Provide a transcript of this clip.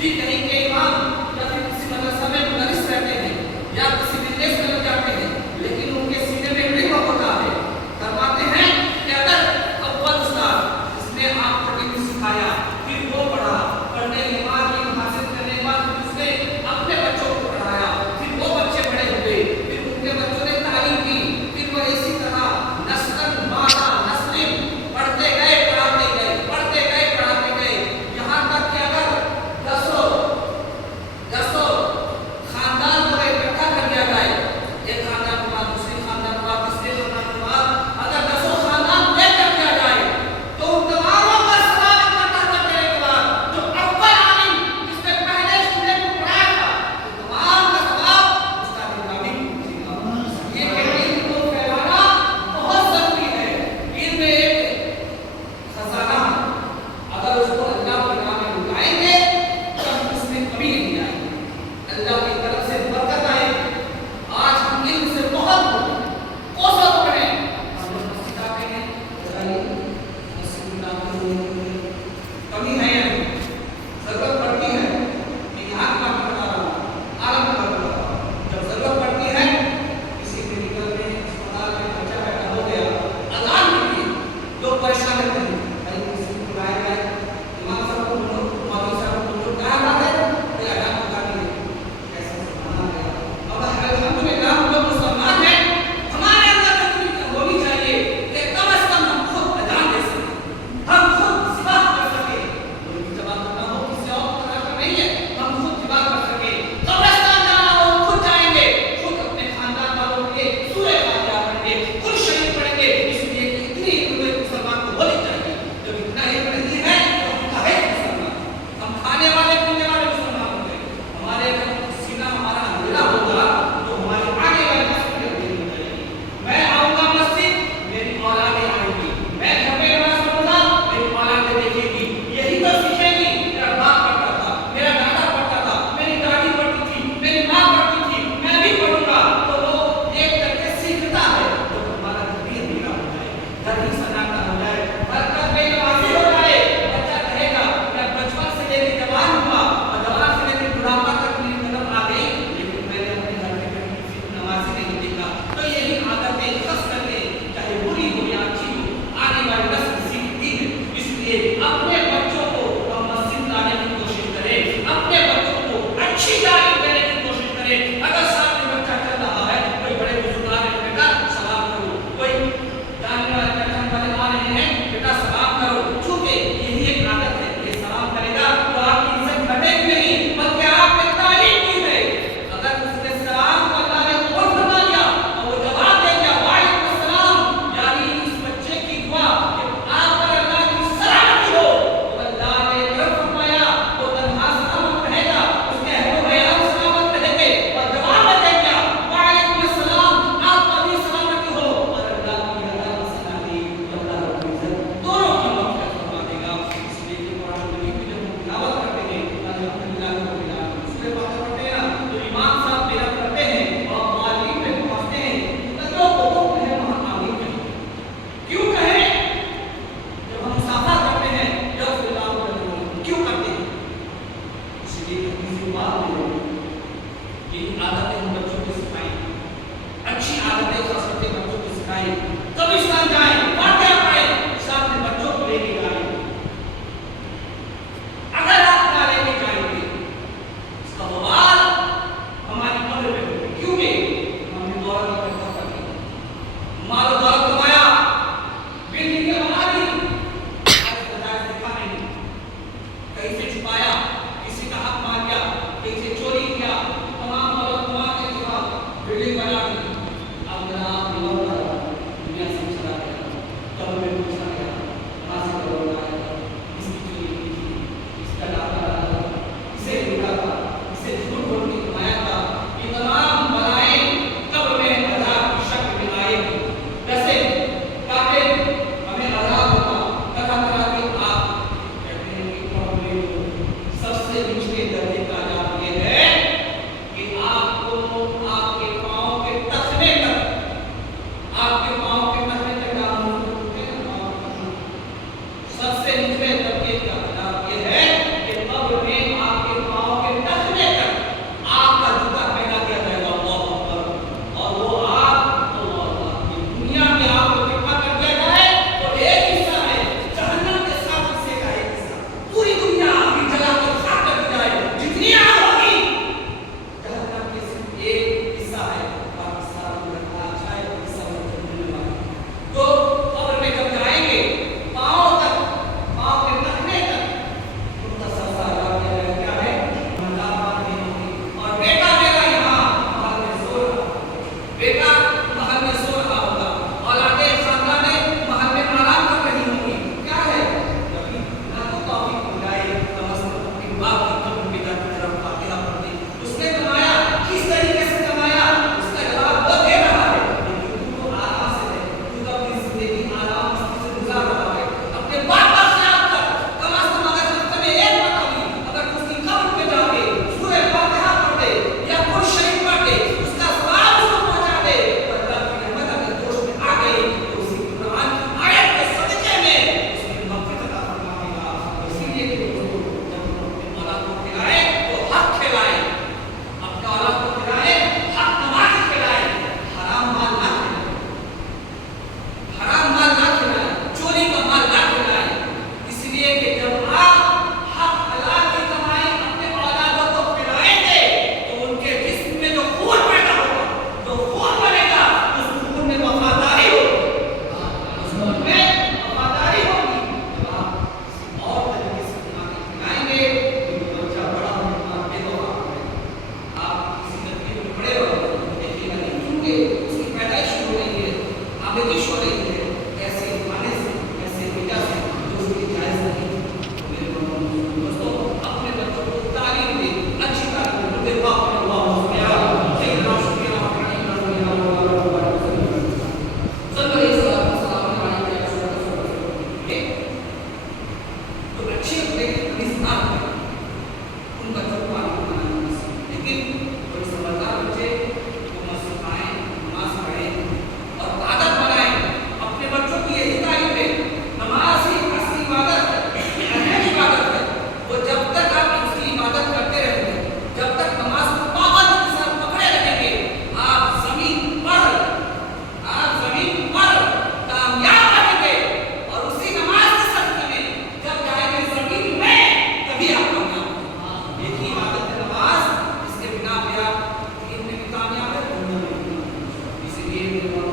جی کہیں کے امام یا پھر کسی مدرسہ میں مدرس رہتے ہیں یا کسی بزنس میں لگ جاتے ہیں، لیکن ان کے سینے میں علم ہوتا ہے، فرماتے ہیں کہ اگر اول استاد جس نے آپ کو علم سکھایا پھر وہ پڑھا، پڑھنے کے بعد علم حاصل کرنے کے بعد اس نے اپنے بچوں کو پڑھایا، پھر وہ بچے بڑے ہوئے، پھر ان کے بچوں نے تعلیم کی، پھر وہ اسی طرح نسل مادہ نسل پڑھتے گئے پڑھاتے گئے پڑھتے گئے پڑھاتے گئے، یہاں تک کہ اگر دسوں خاندان کو اکٹھا کر دیا جائے، ایک خاندان کے بعد دوسرے خاندان کے بعد تیسرے خاندان کے بعد اگر دسوں خاندان طے کر دیا جائے تو ان تماموں کا سوال اکٹھا کرنے کے بعد جو اول عالم جس نے پہلے اسٹوڈنٹ کو پڑھایا تھا تو تمام کا سوال استاد گرامی کو پوچھے گا۔ یہ کہ علم کو پھیلانا بہت ضروری ہے، علم ایک خزانہ ہے، اگر اس کو اللہ کی راہ میں لگائیں گے تب اس میں کمی نہیں آئے گی، اللہ کی طرف سے برکت آئے گی۔ آج ہم علم سے بہت کوسوں پڑھے، ہم لوگ مسجد آتے ہیں، بتائیے مسجد میں آتے ہیں، کمی ہے یا نہیں؟ ضرورت پڑتی ہے، میں یہاں کی بات بتا رہا ہوں، عالم کی بات بتا رہا ہوں، جب ضرورت پڑتی ہے کسی میڈیکل میں اسپتال میں بچہ پیدا ہو گیا، اذان کے لیے لوگ پریشان رہتے ہیں، بھائی کسی کو بلایا جائے، امام صاحب کو بولو، مولوی صاحب کو بولو، کیا بات ہے بھائی اذان بتا دیجیے، کیسا سمانا گیا۔ اب الحمدللہ ہم لوگ مسلمان ہیں، ہمارے اندر تکلیف ہونی چاہیے کہ کم از کم ہم خود اذان دے سکیں، ہم خود ذبح کر سکیں، کوئی بھی ذبح کرنا ہو کسی اور کی طرح کا نہیں ہے، ہم خود ذبح کر سکیں، قبرستان جانا ہو ہم خود جائیں گے، خود اپنے خاندان والوں کے لیے سورہ فاتحہ پڑھیں گے، خود شریف پڑھیں گے، اس لیے کہ اتنی علم مسلمان کو ہونی چاہیے۔ جب اتنا علم نہیں ہے تو ہم کہے مسلمان، ہم کھانے والے پینے والے مسلمان ہوں گے، ہمارے اگر سینہ ہمارا اندھیرا ہوگا تو ہماری آنے والی نسل بھی اندھیری ہو جائے گی۔ میں آؤں گا مسجد، میری اولادیں آئیں گی، میں گھر میں نماز پڑھوں گا، میری اولادیں دیکھے گی، یہی تو سیکھے گی۔ میرا باپ پڑھتا تھا، میرا دادا پڑھتا تھا، میری دادی پڑھتی تھی، میری ماں پڑھتی تھی، میں بھی پڑھوں گا، تو وہ ایک کر کے سیکھتا ہے، تو ہمارا گھر بھی اندھیرا ہو جائے، گھر بھی سناٹا ہو جائے، ہر گھر بے نمازی ہو جائے، بچہ کہے گا میں بچپن سے لے کے جوان ہوا اور جوان سے لے کے بڑھاپا تک میری قدم آ گئی لیکن میں نے اپنے گھر میں کبھی کسی کو نمازی نہیں دیکھا۔ تو یہی عادتیں خاص کر کے چاہے بری ہو یا اچھی ہو آنے والی نسل سیکھتی ہے، اس لیے اپنے بچوں کو ہم مسجد لانے کی کوشش کریں، اپنے بچوں کو اچھی تعلیم دینے کی کوشش کریں۔ اگر سامنے بچہ چل رہا ہے کوئی بڑے بزرگ آ رہے ہیں بیٹا سلام کرو، کوئی جاننے والے پہچان والے آ رہے ہیں بیٹا سلام کرو، چونکہ یہی ایک عادت ہے، یہ سلام کرے گا تو آپ کی عزت گھٹے گی نہیں بلکہ آپ نے تعلیم کی ہے۔ اگر اس نے سلام کو اللہ نے قبول فرما لیا اور وہ جواب دے دیا وعلیکم السلام، یعنی اس بچے کی دعا کہ آپ پر اللہ کی سلامتی ہو، تو اللہ نے رب فرمایا وہ تنہا سلامت رہے گا، اس کے اہل و عیال سلامت رہیں گے، اور جواب میں دے دیا وعلیکم السلام آپ پر بھی سلامتی ہو، اور اللہ کی عطا سلامتی اللہ رب العزت دونوں کی مغفرت فرما دے گا۔ اس لیے کہ قرآن مجید کی جب ہم تلاوت کرتے ہیں الحمدللہ رب العالمین سورہ فاتحہ پڑھتے ہیں نا تو امام صاحب میرا کرتے ہیں اور معلم میں پہنچتے ہیں تو جو حکم ہے وہاں آمین کہیں، کیوں کہیں؟ جب ہم مسافہ کرتے ہیں یغفر اللہ لنا کیوں کرتے ہیں؟ اس لیے کہ کسی بات میں یہ عادتیں ہم بچوں کو سکھائیں، اچھی عادتیں خاص کر کے بچوں کو سکھائیں، قبرستان جائیں، فاتحہ پڑھیں، ساتھ میں بچوں کو لے کے جائیں۔ اگر آپ نہ لے کے جائیں گے اس کا وبال ہماری قبر میں ہوگا، کیونکہ ہم نے دولت اکٹھا کر لی، مال و دولت کمایا، بلڈنگیں بنا لی، آج نجائز دیکھا نہیں، کہیں سے چھپایا، کسی کا حق مار گیا، کہیں سے چوری کیا، تمام دولت کما کے بعد بلڈنگ بنا لی، اب ذرا آپ نظر کرو، دنیا سے چلا گیا، قبر میں پوچھا گیا، کہاں سے کرو لایا تھا، اس کی چوری کی تھی، اس کا ڈاکہ ڈالا تھا، اسے لوٹا تھا، اسے جھوٹ بول کے کمایا تھا، یہ تمام بلائیں قبر میں عذاب کی شکل میں آئے گی۔ ویسے کہتے ہمیں عذاب ہوگا، طرح طرح کے آپ کہتے ہیں کہ قبر میں یہ